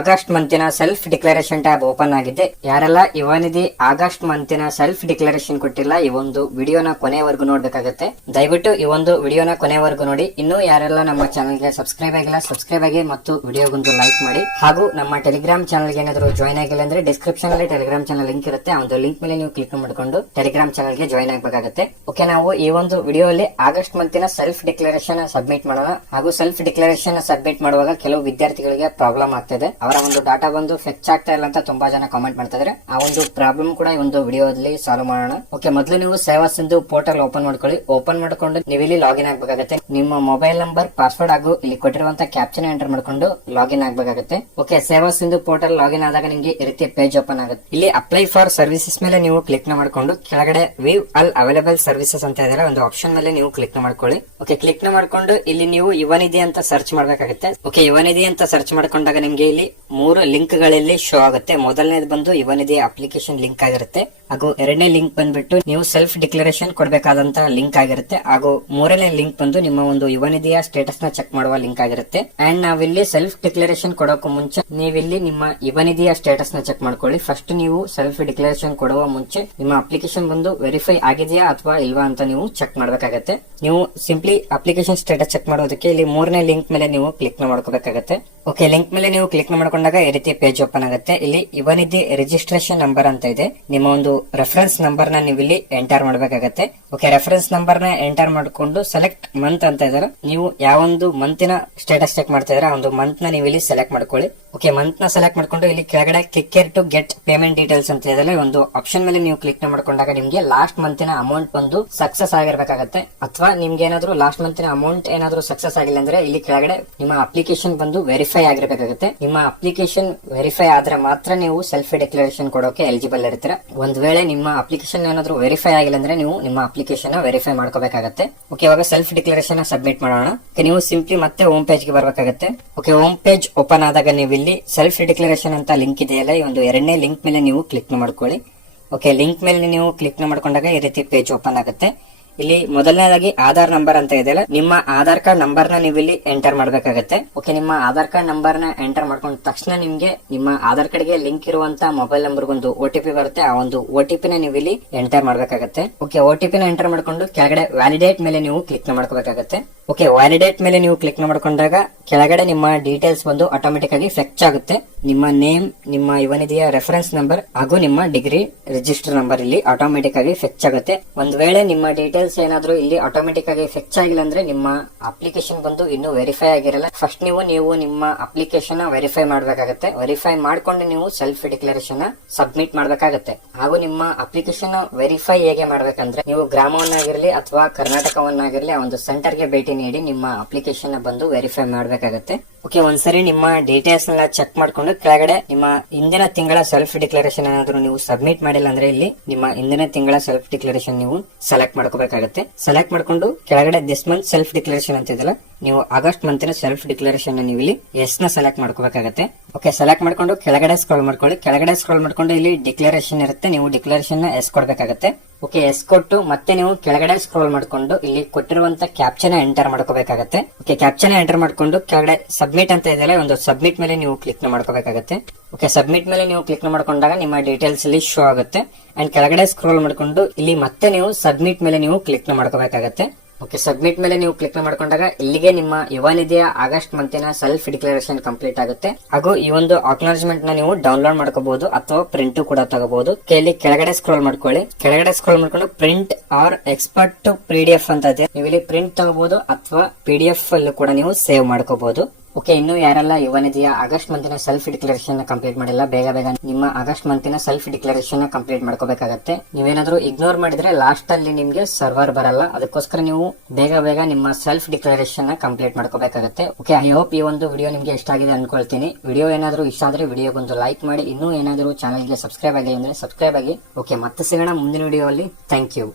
August ಮಂತಿನ self declaration tab open ಆಗಿದೆ. ಯಾರೆಲ್ಲ ಯುವನಿಧಿ ಆಗಸ್ಟ್ ಮಂತಿನ ಸೆಲ್ಫ್ ಡಿಕ್ಲರೇಷನ್ ಕೊಟ್ಟಿಲ್ಲ, ಈ ಒಂದು ವಿಡಿಯೋನ ಕೊನೆವರೆಗೂ ನೋಡ್ಬೇಕಾಗತ್ತೆ. ದಯವಿಟ್ಟು ಈ ಒಂದು ವಿಡಿಯೋನ ಕೊನೆವರೆಗೂ ನೋಡಿ. ಇನ್ನು ಯಾರೆಲ್ಲ ನಮ್ಮ ಚಾನಲ್ಗೆ ಸಬ್ಸ್ಕ್ರೈಬ್ ಆಗಿಲ್ಲ, ಸಬ್ಸ್ಕ್ರೈಬ್ ಆಗಿ ಮತ್ತು ವಿಡಿಯೋಗೊಂದು ಲೈಕ್ ಮಾಡಿ. ಹಾಗೂ ನಮ್ಮ ಟೆಲಿಗ್ರಾಮ್ ಚಾನಲ್ಗೆ ಏನಾದರೂ ಜಾಯ್ನ್ ಆಗಿಲ್ಲ ಅಂದ್ರೆ ಡಿಸ್ಕ್ರಿಪ್ಷನ್ ಅಲ್ಲಿ ಟೆಲಿಗ್ರಾಮ್ ಚಾನಲ್ ಲಿಂಕ್ ಇರುತ್ತೆ. ಆ ಒಂದು ಲಿಂಕ್ ಮೇಲೆ ನೀವು ಕ್ಲಿಕ್ ಮಾಡಿಕೊಂಡು ಟೆಲಿಗ್ರಾಮ್ ಚಾನಲ್ಗೆ ಜಾಯ್ನ್ ಆಗಬೇಕಾಗುತ್ತೆ. ಓಕೆ, ನಾವು ಈ ಒಂದು ವಿಡಿಯೋ ಅಲ್ಲಿ ಆಗಸ್ಟ್ ಮಂತಿನ ಸೆಲ್ಫ್ ಡಿಕ್ಲರೇಷನ್ ಸಬ್ಮಿಟ್ ಮಾಡೋಣ. ಹಾಗೂ ಸೆಲ್ಫ್ ಡಿಕ್ಲರೇಷನ್ ಸಬ್ಮಿಟ್ ಮಾಡುವಾಗ ಕೆಲವು ವಿದ್ಯಾರ್ಥಿಗಳಿಗೆ ಪ್ರಾಬ್ಲಮ್ ಆಗ್ತಿದೆ. ಅವರ ಒಂದು ಡಾಟಾ ಬಂದು ಫೆಚ್ ಆಗ್ತಾ ಇಲ್ಲ ಅಂತ ತುಂಬಾ ಜನ ಕಾಮೆಂಟ್ ಮಾಡ್ತಾ ಇದ್ದಾರೆ. ಆ ಒಂದು ಪ್ರಾಬ್ಲಮ್ ಕೂಡ ಈ ಒಂದು ವಿಡಿಯೋದಲ್ಲಿ ಸಾಲ್ವ್ ಮಾಡೋಣ. ಓಕೆ, ಮೊದಲು ನೀವು ಸೇವಾ ಸಿಂಧು ಪೋರ್ಟಲ್ ಓಪನ್ ಮಾಡ್ಕೊಳ್ಳಿ. ಓಪನ್ ಮಾಡ್ಕೊಂಡು ನೀವು ಇಲ್ಲಿ ಲಾಗಿನ್ ಆಗಬೇಕಾಗುತ್ತೆ. ನಿಮ್ಮ ಮೊಬೈಲ್ ನಂಬರ್, ಪಾಸ್ವರ್ಡ್ ಹಾಗೂ ಇಲ್ಲಿ ಕೊಟ್ಟಿರುವಂತಹ ಕ್ಯಾಪ್ಚನ್ ಎಂಟರ್ ಮಾಡ್ಕೊಂಡು ಲಾಗಿನ್ ಆಗಬೇಕಾಗುತ್ತೆ. ಓಕೆ, ಸೇವಾ ಸಿಂಧು ಪೋರ್ಟಲ್ ಲಾಗಿನ್ ಆದಾಗ ನಿಮಗೆ ಈ ರೀತಿ ಪೇಜ್ ಓಪನ್ ಆಗುತ್ತೆ. ಇಲ್ಲಿ ಅಪ್ಲೈ ಫಾರ್ ಸರ್ವಿಸಸ್ ಮೇಲೆ ನೀವು ಕ್ಲಿಕ್ ಮಾಡ್ಕೊಂಡು ಕೆಳಗಡೆ ವ್ಯೂ ಆಲ್ ಅವೈಲೇಬಲ್ ಸರ್ವಿಸಸ್ ಅಂತ ಇದ್ದಾರೆ ಒಂದು ಆಪ್ಷನ್ ಮೇಲೆ ನೀವು ಕ್ಲಿಕ್ ಮಾಡ್ಕೊಳ್ಳಿ. ಓಕೆ, ಕ್ಲಿಕ್ ಮಾಡ್ಕೊಂಡು ಇಲ್ಲಿ ನೀವು ಯುವನಿಧಿ ಅಂತ ಸರ್ಚ್ ಮಾಡಬೇಕಾಗುತ್ತೆ. ಓಕೆ, ಯುವನಿಧಿ ಅಂತ ಸರ್ಚ್ ಮಾಡ್ಕೊಂಡಾಗ ನಿಮಗೆ ಇಲ್ಲಿ 3 ಲಿಂಕ್ ಗಳಲ್ಲಿ ಶೋ ಆಗುತ್ತೆ. ಮೊದಲನೇದು ಬಂದು ಯುವನಿಧಿ ಅಪ್ಲಿಕೇಶನ್ ಲಿಂಕ್ ಆಗಿರುತ್ತೆ. ಹಾಗೂ ಎರಡನೇ ಲಿಂಕ್ ಬಂದ್ಬಿಟ್ಟು ನೀವು ಸೆಲ್ಫ್ ಡಿಕ್ಲರೇಷನ್ ಕೊಡಬೇಕಾದಂತಹ ಲಿಂಕ್ ಆಗಿರುತ್ತೆ. ಹಾಗೂ ಮೂರನೇ ಲಿಂಕ್ ಬಂದು ನಿಮ್ಮ ಒಂದು ಯುವನಿಧಿಯ ಸ್ಟೇಟಸ್ ನ ಚೆಕ್ ಮಾಡುವ ಲಿಂಕ್ ಆಗಿರುತ್ತೆ. ಅಂಡ್ ನಾವಿಲ್ಲಿ ಸೆಲ್ಫ್ ಡಿಕ್ಲರೇಷನ್ ಕೊಡೋಕು ಮುಂಚೆ ನೀವಿಲ್ಲಿ ನಿಮ್ಮ ಯುವನಿಧಿಯ ಸ್ಟೇಟಸ್ ನ ಚೆಕ್ ಮಾಡ್ಕೊಳ್ಳಿ. ಫಸ್ಟ್ ನೀವು ಸೆಲ್ಫ್ ಡಿಕ್ಲರೇಷನ್ ಕೊಡುವ ಮುಂಚೆ ನಿಮ್ಮ ಅಪ್ಲಿಕೇಶನ್ ಬಂದು ವೆರಿಫೈ ಆಗಿದೆಯಾ ಅಥವಾ ಇಲ್ವಾ ಅಂತ ನೀವು ಚೆಕ್ ಮಾಡಬೇಕಾಗತ್ತೆ. ನೀವು ಸಿಂಪ್ಲಿ ಅಪ್ಲಿಕೇಶನ್ ಸ್ಟೇಟಸ್ ಚೆಕ್ ಮಾಡೋದಕ್ಕೆ ಇಲ್ಲಿ ಮೂರನೇ ಲಿಂಕ್ ಮೇಲೆ ನೀವು ಕ್ಲಿಕ್ ಮಾಡ್ಕೋಬೇಕಾಗತ್ತೆ. ಓಕೆ, ಲಿಂಕ್ ಮೇಲೆ ನೀವು ಕ್ಲಿಕ್ ಮಾಡ್ಕೊಂಡಾಗ ಈ ರೀತಿ ಪೇಜ್ ಓಪನ್ ಆಗುತ್ತೆ. ಇಲ್ಲಿ ಯುವನಿಧಿ ರಿಜಿಸ್ಟ್ರೇಷನ್ ನಂಬರ್ ಅಂತ ಇದೆ. ನಿಮ್ಮ ಒಂದು ರೆಫರೆನ್ಸ್ ನಂಬರ್ ನ ನೀವು ಇಲ್ಲಿ ಎಂಟರ್ ಮಾಡಬೇಕಾಗತ್ತೆ. ಓಕೆ, ರೆಫರೆನ್ಸ್ ನಂಬರ್ ನ ಎಂಟರ್ ಮಾಡಿಕೊಂಡು ಸೆಲೆಕ್ಟ್ ಮಂತ್ ಅಂತ ಇದಾರೆ. ನೀವು ಯಾವೊಂದು ಮಂತಿನ ಸ್ಟೇಟಸ್ ಚೆಕ್ ಮಾಡ್ತಾ ಇದ್ರೆ ಆ ಒಂದು ಮಂತ್ ನ ನೀವು ಇಲ್ಲಿ ಸೆಲೆಕ್ಟ್ ಮಾಡ್ಕೊಳ್ಳಿ. ಓಕೆ, ಮಂತ್ ನ ಸೆಲೆಕ್ಟ್ ಮಾಡ್ಕೊಂಡು ಇಲ್ಲಿ ಕೆಳಗಡೆ click here to get payment details ಅಂತ ಇದೆ ಒಂದು ಆಪ್ಷನ್ ಮೇಲೆ ನೀವು ಕ್ಲಿಕ್ ಮಾಡ್ಕೊಂಡಾಗ ನಿಮ್ಗೆ ಲಾಸ್ಟ್ ಮಂತಿನ ಅಮೌಂಟ್ ಬಂದು ಸಕ್ಸಸ್ ಆಗಿರ್ಬೇಕಾಗತ್ತೆ. ಅಥವಾ ನಿಮ್ಗೆ ಏನಾದ್ರು ಲಾಸ್ಟ್ ಮಂತಿನ ಅಮೌಂಟ್ ಏನಾದ್ರು ಸಕ್ಸಸ್ ಆಗಿಲ್ಲ ಅಂದ್ರೆ ಇಲ್ಲಿ ಕೆಳಗಡೆ ನಿಮ್ಮ ಅಪ್ಲಿಕೇಶನ್ ಬಂದು ವೆರಿಫೈ ಆಗಿರ್ಬೇಕಾಗುತ್ತೆ. ನಿಮ್ಮ ಅಪ್ಲಿಕೇಶನ್ ವೆರಿಫೈ ಆದ್ರೆ ಮಾತ್ರ ನೀವು ಸೆಲ್ಫ್ ಡಿಕ್ಲರೇಷನ್ ಕೊಡೋಕೆ ಎಲಿಜಿಬಲ್ ಇರ್ತೀರಾ. ಒಂದ್ ವೇಳೆ ನಿಮ್ಮ ಅಪ್ಲಿಕೇಶನ್ ಏನಾದ್ರು ವೆರಿಫೈ ಆಗಿಲ್ಲ ಅಂದ್ರೆ ನೀವು ನಿಮ್ಮ ಅಪ್ಲಿಕೇಶನ್ ವೆರಿಫೈ ಮಾಡ್ಕೋಬೇಕಾಗತ್ತೆ. ಓಕೆ, ಇವಾಗ ಸೆಲ್ಫ್ ಡಿಕ್ಲರೇಷನ್ ಸಬ್ಮಿಟ್ ಮಾಡೋಣ. ನೀವು ಸಿಂಪ್ಲಿ ಮತ್ತೆ ಹೋಮ್ ಪೇಜ್ ಗೆ ಬರಬೇಕಾಗತ್ತೆ. ಓಕೆ, ಹೋಮ್ ಪೇಜ್ ಓಪನ್ ಆದಾಗ ನೀವು ಇಲ್ಲಿ ಸೆಲ್ಫ್ ಡಿಕ್ಲರೇಷನ್ ಅಂತ ಲಿಂಕ್ ಇದೆಯಲ್ಲ, ಈ ಒಂದು ಎರಡನೇ ಲಿಂಕ್ ಮೇಲೆ ನೀವು ಕ್ಲಿಕ್ ಮಾಡ್ಕೊಳ್ಳಿ. ಓಕೆ, ಲಿಂಕ್ ಮೇಲೆ ನೀವು ಕ್ಲಿಕ್ ಮಾಡ್ಕೊಂಡಾಗ ಈ ರೀತಿ ಪೇಜ್ ಓಪನ್ ಆಗುತ್ತೆ. ಇಲ್ಲಿ ಮೊದಲನೇದಾಗಿ ಆಧಾರ್ ನಂಬರ್ ಅಂತ ಇದೆಯಲ್ಲ, ನಿಮ್ಮ ಆಧಾರ್ ಕಾರ್ಡ್ ನಂಬರ್ ನ ನೀವು ಇಲ್ಲಿ ಎಂಟರ್ ಮಾಡಬೇಕಾಗತ್ತೆ. ಓಕೆ, ನಿಮ್ಮ ಆಧಾರ್ ಕಾರ್ಡ್ ನಂಬರ್ ನ ಎಂಟರ್ ಮಾಡ್ಕೊಂಡ ತಕ್ಷಣ ನಿಮ್ಗೆ ನಿಮ್ಮ ಆಧಾರ್ ಕಾರ್ಡ್ ಗೆ ಲಿಂಕ್ ಇರುವಂತಹ ಮೊಬೈಲ್ ನಂಬರ್ ಒಂದು OTP ಬರುತ್ತೆ. ಆ ಒಂದು OTP ನ ನೀವು ಇಲ್ಲಿ ಎಂಟರ್ ಮಾಡಬೇಕಾಗತ್ತೆ. ಓಕೆ, OTP ನ ಎಂಟರ್ ಮಾಡ್ಕೊಂಡು ಕೆಳಗಡೆ ವ್ಯಾಲಿಡೇಟ್ ಮೇಲೆ ನೀವು ಕ್ಲಿಕ್ ಮಾಡ್ಕೋಬೇಕಾಗತ್ತೆ. ಓಕೆ, ವ್ಯಾಲಿಡೇಟ್ ಮೇಲೆ ನೀವು ಕ್ಲಿಕ್ ಮಾಡ್ಕೊಂಡಾಗ ಕೆಳಗಡೆ ನಿಮ್ಮ ಡೀಟೇಲ್ಸ್ ಬಂದು ಆಟೋಮೆಟಿಕ್ ಆಗಿ ಫೆಚ್ ಆಗುತ್ತೆ. ನಿಮ್ಮ ನೇಮ್, ನಿಮ್ಮ ಯುವನಿಧಿಯ ರೆಫರೆನ್ಸ್ ನಂಬರ್ ಹಾಗೂ ನಿಮ್ಮ ಡಿಗ್ರಿ ರಿಜಿಸ್ಟರ್ ನಂಬರ್ ಇಲ್ಲಿ ಆಟೋಮೆಟಿಕ್ ಆಗಿ ಫೆಚ್ ಆಗುತ್ತೆ. ಒಂದ್ ವೇಳೆ ನಿಮ್ಮ ಡೀಟೇಲ್ಸ್ ಏನಾದ್ರು ಇಲ್ಲಿ ಆಟೋಮೆಟಿಕ್ ಆಗಿ ಫೆಚ್ ಆಗಿಲ್ಲ ಅಂದ್ರೆ ನಿಮ್ಮ ಅಪ್ಲಿಕೇಶನ್ ಬಂದು ಇನ್ನೂ ವೆರಿಫೈ ಆಗಿರಲ್ಲ. ಫಸ್ಟ್ ನೀವು ನಿಮ್ಮ ಅಪ್ಲಿಕೇಶನ್ ವೆರಿಫೈ ಮಾಡಬೇಕಾಗತ್ತೆ. ವೆರಿಫೈ ಮಾಡ್ಕೊಂಡು ನೀವು ಸೆಲ್ಫ್ ಡಿಕ್ಲರೇಷನ್ ಸಬ್ಮಿಟ್ ಮಾಡಬೇಕಾಗತ್ತೆ. ಹಾಗೂ ನಿಮ್ಮ ಅಪ್ಲಿಕೇಶನ್ ವೆರಿಫೈ ಹೇಗೆ ಮಾಡ್ಬೇಕಂದ್ರೆ ನೀವು ಗ್ರಾಮವನ್ನಾಗಿರ್ಲಿ ಅಥವಾ ಕರ್ನಾಟಕವನ್ನಾಗಿರ್ಲಿ ಆ ಒಂದು ಸೆಂಟರ್ ಗೆ ಭೇಟಿ ನೀಡಿ ನಿಮ್ಮ ಅಪ್ಲಿಕೇಶನ್ ಬಂದು ವೆರಿಫೈ ಮಾಡಬೇಕಾಗತ್ತೆ. ಓಕೆ, ಒಂದ್ಸರಿ ನಿಮ್ಮ ಡೀಟೇಲ್ಸ್ ಎಲ್ಲ ಚೆಕ್ ಮಾಡ್ಕೊಂಡು ಕೆಳಗಡೆ ನಿಮ್ಮ ಹಿಂದಿನ ತಿಂಗಳ ಸೆಲ್ಫ್ ಡಿಕ್ಲರೇಷನ್ ಏನಾದ್ರು ನೀವು ಸಬ್ಮಿಟ್ ಮಾಡಿಲ್ಲ ಅಂದ್ರೆ ಇಲ್ಲಿ ನಿಮ್ಮ ಹಿಂದಿನ ತಿಂಗಳ ಸೆಲ್ಫ್ ಡಿಕ್ಲರೇಷನ್ ನೀವು ಸೆಲೆಕ್ಟ್ ಮಾಡ್ಕೋಬೇಕಾಗತ್ತೆ. ಸೆಲೆಕ್ಟ್ ಮಾಡ್ಕೊಂಡು ಕೆಳಗಡೆ ದಿಸ್ ಮಂತ್ ಸೆಲ್ಫ್ ಡಿಕ್ಲರೇಷನ್ ಅಂತ ಇದೆಯಲ್ಲ, ನೀವು ಆಗಸ್ಟ್ ಮಂತಿನ ಸೆಲ್ಫ್ ಡಿಕ್ಲರೇಷನ್ ನೀವು ಇಲ್ಲಿ ಎಸ್ ನ ಸೆಲೆಕ್ಟ್ ಮಾಡ್ಕೋಬೇಕಾಗತ್ತೆ. ಓಕೆ, ಸೆಲೆಕ್ಟ್ ಮಾಡ್ಕೊಂಡು ಕೆಳಗಡೆ ಸ್ಕ್ರೋಲ್ ಮಾಡ್ಕೊಳ್ಳಿ. ಕೆಳಗಡೆ ಸ್ಕ್ರೋಲ್ ಮಾಡ್ಕೊಂಡು ಇಲ್ಲಿ ಡಿಕ್ಲರೇಷನ್ ಇರುತ್ತೆ, ನೀವು ಡಿಕ್ಲರೇಷನ್ ನ ಎಸ್ ಕೊಡ್ಬೇಕಾಗತ್ತೆ. ಓಕೆ, ಎಸ್ ಕೊಟ್ಟು ಮತ್ತೆ ನೀವು ಕೆಳಗಡೆ ಸ್ಕ್ರೋಲ್ ಮಾಡ್ಕೊಂಡು ಇಲ್ಲಿ ಕೊಟ್ಟಿರುವಂತ ಕ್ಯಾಪ್ಚನ್ ಎಂಟರ್ ಮಾಡ್ಕೋಬೇಕಾಗತ್ತೆ. ಓಕೆ, ಕ್ಯಾಪ್ಚನ್ ಎಂಟರ್ ಮಾಡ್ಕೊಂಡು ಕೆಳಗಡೆ ಸಬ್ಮಿಟ್ ಅಂತ ಇದೆಯಲ್ಲ, ಒಂದು ಸಬ್ಮಿಟ್ ಮೇಲೆ ನೀವು ಕ್ಲಿಕ್ ಮಾಡ್ಕೋಬೇಕಾಗತ್ತೆ. ಓಕೆ, ಸಬ್ಮಿಟ್ ಮೇಲೆ ನೀವು ಕ್ಲಿಕ್ ಮಾಡ್ಕೊಂಡಾಗ ನಿಮ್ಮ ಡೀಟೇಲ್ಸ್ ಇಲ್ಲಿ ಶೋ ಆಗುತ್ತೆ. ಅಂಡ್ ಕೆಳಗಡೆ ಸ್ಕ್ರೋಲ್ ಮಾಡ್ಕೊಂಡು ಇಲ್ಲಿ ಮತ್ತೆ ನೀವು ಸಬ್ಮಿಟ್ ಮೇಲೆ ನೀವು ಕ್ಲಿಕ್ ಮಾಡ್ಕೋಬೇಕಾಗತ್ತೆ. ಓಕೆ, ಸಬ್ಮಿಟ್ ಮೇಲೆ ನೀವು ಕ್ಲಿಕ್ ಮಾಡ್ಕೊಂಡಾಗ ಇಲ್ಲಿಗೆ ನಿಮ್ಮ ಯುವನಿಧಿಯ ಆಗಸ್ಟ್ ಮಂತಿನ ಸೆಲ್ಫ್ ಡಿಕ್ಲರೇಷನ್ ಕಂಪ್ಲೀಟ್ ಆಗುತ್ತೆ. ಹಾಗೂ ಈ ಒಂದು ಅಕ್ನಾಲಜ್ಮೆಂಟ್ ನ ನೀವು ಡೌನ್ಲೋಡ್ ಮಾಡ್ಕೋಬಹುದು ಅಥವಾ ಪ್ರಿಂಟ್ ಕೂಡ ತಗೋಬಹುದು. ಇಲ್ಲಿ ಕೆಳಗಡೆ ಸ್ಕ್ರೋಲ್ ಮಾಡ್ಕೊಳ್ಳಿ. ಕೆಳಗಡೆ ಸ್ಕ್ರೋಲ್ ಮಾಡ್ಕೊಂಡು ಪ್ರಿಂಟ್ ಆರ್ ಎಕ್ಸ್ಪರ್ಟ್ PDF ಅಂತ ಇದೆ, ನೀವು ಇಲ್ಲಿ ಪ್ರಿಂಟ್ ತಗೋಬಹುದು ಅಥವಾ PDF ಅಲ್ಲೂ ಕೂಡ ನೀವು ಸೇವ್ ಮಾಡ್ಕೋಬಹುದು. ಓಕೆ, ಇನ್ನು ಯಾರೆಲ್ಲ ಯುವನಿಧಿಯ ಆಗಸ್ಟ್ ಮಂತಿನ ಸೆಲ್ಫ್ ಡಿಕ್ಲರೇಷನ್ ಕಂಪ್ಲೀಟ್ ಮಾಡಿಲ್ಲ, ಬೇಗ ಬೇಗ ನಿಮ್ಮ ಆಗಸ್ಟ್ ಮಂತಿನ ಸೆಲ್ಫ್ ಡಿಕ್ಲರೇಷನ್ ಕಂಪ್ಲೀಟ್ ಮಾಡ್ಕೋಬೇಕಾಗತ್ತೆ. ನೀವೇನಾದ್ರೂ ಇಗ್ನೋರ್ ಮಾಡಿದ್ರೆ ಲಾಸ್ಟ್ ಅಲ್ಲಿ ನಿಮ್ಗೆ ಸರ್ವರ್ ಬರಲ್ಲ. ಅದಕ್ಕೋಸ್ಕರ ನೀವು ಬೇಗ ನಿಮ್ಮ ಸೆಲ್ಫ್ ಡಿಕ್ಲರೇಷನ್ ಕಂಪ್ಲೀಟ್ ಮಾಡ್ಕೋಬೇಕಾಗತ್ತೆ. ಓಕೆ, ಐ ಹೋಪ್ ಈ ಒಂದು ವಿಡಿಯೋ ನಿಮ್ಗೆ ಇಷ್ಟ ಆಗಿದೆ ಅನ್ಕೊಳ್ತೀನಿ. ವಿಡಿಯೋ ಏನಾದ್ರೂ ಇಷ್ಟ ಆದ್ರೆ ವಿಡಿಯೋಗೊಂದು ಲೈಕ್ ಮಾಡಿ. ಇನ್ನೂ ಏನಾದ್ರೂ ಚಾನಲ್ಗೆ ಸಬ್ಸ್ಕ್ರೈಬ್ ಆಗಿಲ್ಲ ಅಂದ್ರೆ ಸಬ್ಸ್ಕ್ರೈಬ್ ಆಗಿ. ಓಕೆ, ಮತ್ತೆ ಸಿಗೋಣ ಮುಂದಿನ ವಿಡಿಯೋ ಅಲ್ಲಿ. Thank you.